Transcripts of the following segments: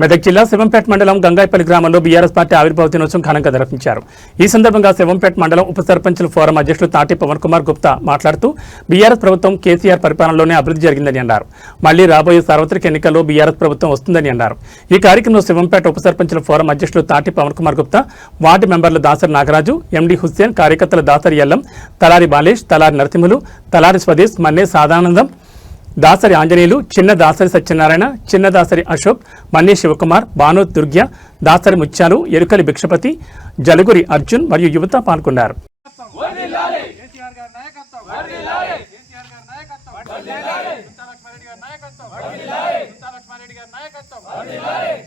మెదక్ జిల్లా శివంపేట మండలం గంగాయపల్లి గ్రామంలో బీఆర్ఎస్ పార్టీ ఆవిర్భావ దినోత్సవం ఘనంగా నిర్వహించారు. ఈ సందర్భంగా శివంపేట మండలం ఉప సర్పంచుల ఫోరం అధ్యక్షులు తాటి పవన్ కుమార్ గుప్తా మాట్లాడుతూ బీఆర్ఎస్ ప్రభుత్వం కేసీఆర్ పరిపాలనలోనే అభివృద్ధి జరిగిందని అన్నారు. మళ్లీ రాబోయే సార్వత్రిక ఎన్నికల్లో బీఆర్ఎస్ ప్రభుత్వం వస్తుందని అన్నారు. ఈ కార్యక్రమంలో శివంపేట ఉప సర్పంచుల ఫోరం అధ్యక్షులు తాటి పవన్ కుమార్ గుప్తా, వార్డు మెంబర్లు దాసరి నాగరాజు, ఎండి హుస్సేన్, కార్యకర్తలు దాసరి ఎల్లం, తలారి బాలేష్, తలారి నరసింహులు, తలారి స్వదేశ్, మన్నే సాదానందం, దాసరి ఆంజనేయులు, చిన్న దాసరి సత్యనారాయణ, చిన్న దాసరి అశోక్, మన్నీ శివకుమార్, బానో దుర్గ్య, దాసరి ముత్యాలు, ఎరుకలి భిక్షపతి, జలుగురి అర్జున్ మరియు యువత పాల్గొన్నారు.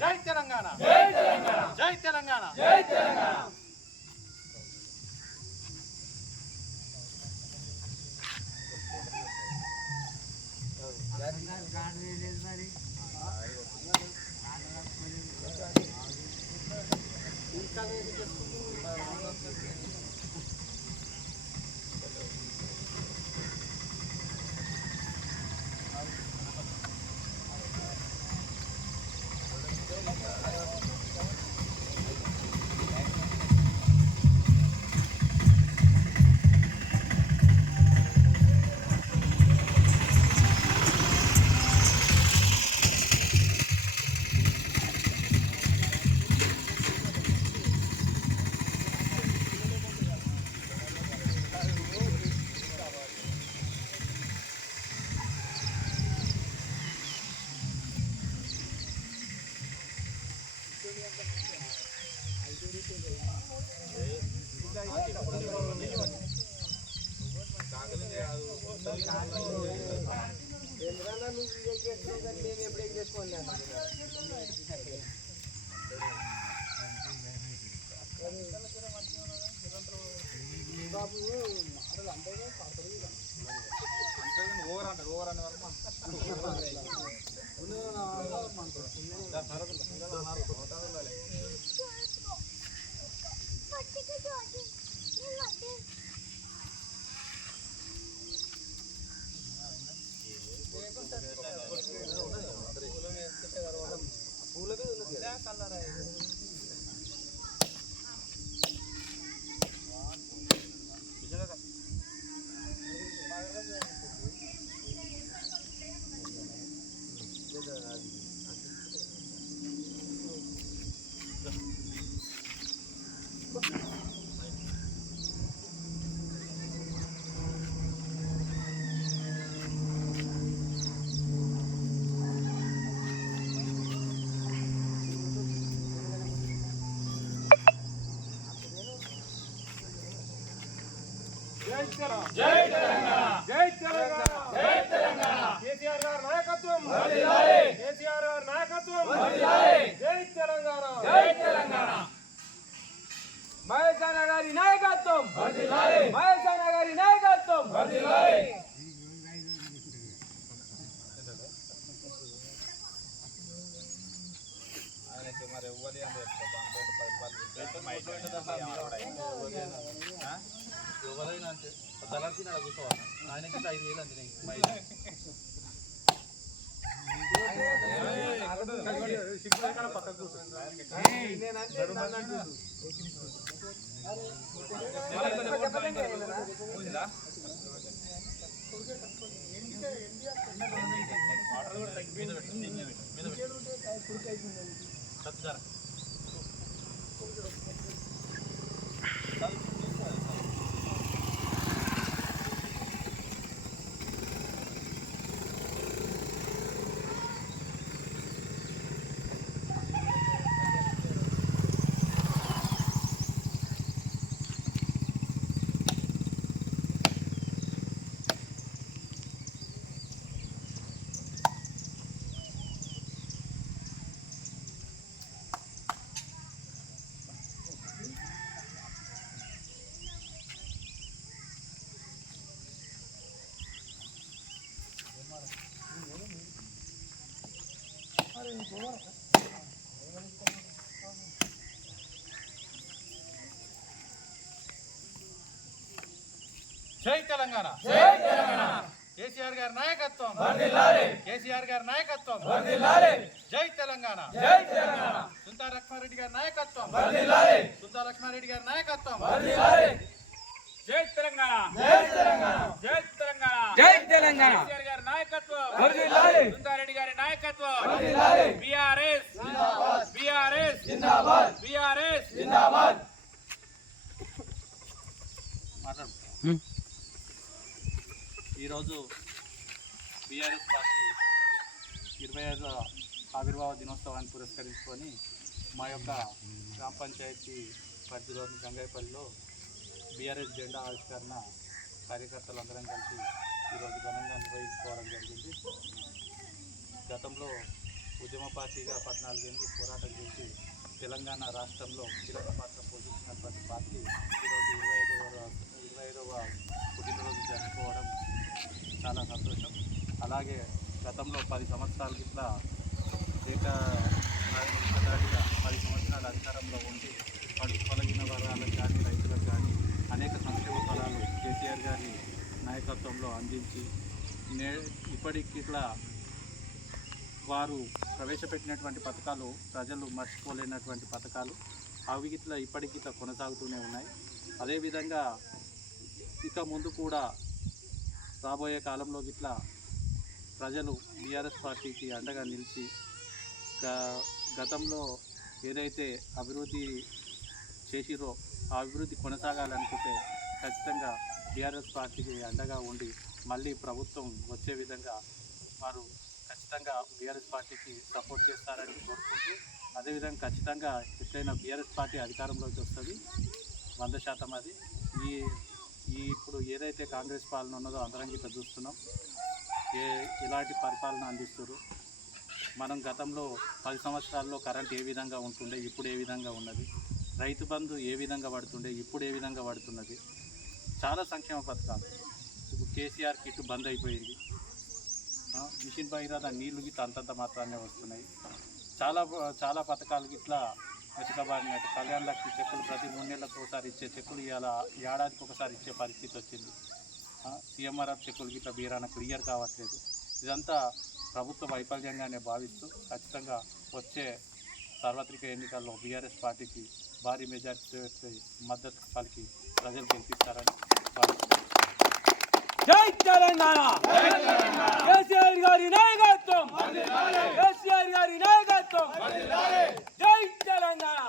జై తెలంగాణ, జై తెలంగాణ, జై తెలంగాణ. కేసీఆర్ గారి నాయకత్వం వర్ధిల్లాలి, కేసీఆర్ గారి నాయకత్వం వర్ధిల్లాలి. జై తెలంగాణ, జై తెలంగాణ. మహేష్ అన్న గారి నాయకత్వం వర్ధిల్లాలి, మహేష్ అన్న గారి నాయకత్వం వర్ధిల్లాలి. మరి ఎవరి ఎవరైనా అంటే తలాకి నా కూర్చోవాలి ఆయనకి 5,000 అందినాయి జై తెలంగాణ, జై తెలంగాణ. కేసీఆర్ గారి నాయకత్వం, కేసీఆర్ గారి నాయకత్వం, జై తెలంగాణ, సుంతా లక్ష్మారెడ్డి గారి నాయకత్వం, సుంతా లక్ష్మారెడ్డి గారి నాయకత్వం, జై తెలంగాణ, జై తెలంగాణ, జై తెలంగాణ కేసీఆర్ గారి నాయకత్వం, వర్ధిల్లాలి. సుందారెడ్డి గారి నాయకత్వం, బీఆర్ఎస్ బీఆర్ఎస్ బీఆర్ఎస్ మాట్లాడు. ఈరోజు బీఆర్ఎస్ పార్టీ 25వ ఆవిర్భావ దినోత్సవాన్ని పురస్కరించుకొని మా యొక్క గ్రామ పంచాయతీ పరిధిలోని గంగాయపల్లిలో బీఆర్ఎస్ జెండా ఆవిష్కరణ కార్యకర్తలందరం కలిసి ఈరోజు ఘనంగా నిర్వహించుకోవడం జరిగింది. గతంలో ఉద్యమ పార్టీగా 14 ఏళ్ళు పోరాటం చేసి తెలంగాణ రాష్ట్రంలో కీలక పాత్ర పోషించినటువంటి పార్టీ ఈరోజు 25వ పుట్టినరోజు జరుపుకోవడం చాలా సంతోషం. అలాగే గతంలో 10 సంవత్సరాల ఇట్లా ఏకదాటిగా 10 సంవత్సరాల అధికారంలో ఉండి పడుకొలగిన వర్గాలకు కానీ రైతులకు కానీ అనేక సంక్షేమ ఫలాలు కేసీఆర్ గారి నాయకత్వంలో అందించి ఇప్పటికి ఇట్లా వారు ప్రవేశపెట్టినటువంటి పథకాలు ప్రజలు మర్చిపోలేనటువంటి పథకాలు అవి ఇట్లా ఇప్పటికి ఇట్లా కొనసాగుతూనే ఉన్నాయి. అదేవిధంగా ఇక ముందు కూడా రాబోయే కాలంలో ఇట్లా ప్రజలు బీఆర్ఎస్ పార్టీకి అండగా నిలిచి గతంలో ఏదైతే అభివృద్ధి చేసిరో ఆ అభివృద్ధి కొనసాగాలనుకుంటే ఖచ్చితంగా బీఆర్ఎస్ పార్టీకి అండగా ఉండి మళ్ళీ ప్రభుత్వం వచ్చే విధంగా వారు ఖచ్చితంగా బీఆర్ఎస్ పార్టీకి సపోర్ట్ చేస్తారని కోరుకుంటూ, అదేవిధంగా ఖచ్చితంగా ఎట్లయినా బీఆర్ఎస్ పార్టీ అధికారంలోకి వస్తుంది 100%. అది ఇప్పుడు ఏదైతే కాంగ్రెస్ పాలన ఉన్నదో అందరం గిట్ల చూస్తున్నాం ఎలాంటి పరిపాలన అందిస్తారు. మనం గతంలో 10 సంవత్సరాల్లో కరెంట్ ఏ విధంగా ఉంటుండే ఇప్పుడు ఏ విధంగా ఉన్నది, రైతు బంధు ఏ విధంగా పడుతుండే ఇప్పుడు ఏ విధంగా పడుతున్నది, చాలా సంక్షేమ పథకాలు. ఇప్పుడు కేసీఆర్ కిట్ బంద్ అయిపోయింది, మిషన్ భగీరథ నీళ్లు గిట్ల అంతంత మాత్రాన్ని వస్తున్నాయి. చాలా పథకాలు గిట్లా వెతకబారినట్టు కళ్యాణ లక్ష్మి చెక్కులు ప్రతి 3 నెలలకు ఒకసారి ఇచ్చే చెక్కులు ఇవాళ ఏడాదికి ఒకసారి ఇచ్చే పరిస్థితి వచ్చింది. సీఎంఆర్ఎఫ్ చెక్కులు గిట్లా బీరాన క్లియర్ కావట్లేదు. ఇదంతా ప్రభుత్వ వైఫల్యంగానే భావిస్తూ ఖచ్చితంగా వచ్చే సార్వత్రిక ఎన్నికల్లో బీఆర్ఎస్ పార్టీకి భారీ మెజార్టీ మద్దతు పలికి ప్రజలు గెలిపిస్తారని భావిస్తున్నారు. జై తెలంగాణ, కేసీఆర్ గారి నాయకత్వం, కేసీఆర్ గారి నాయకత్వం, జై తెలంగాణ.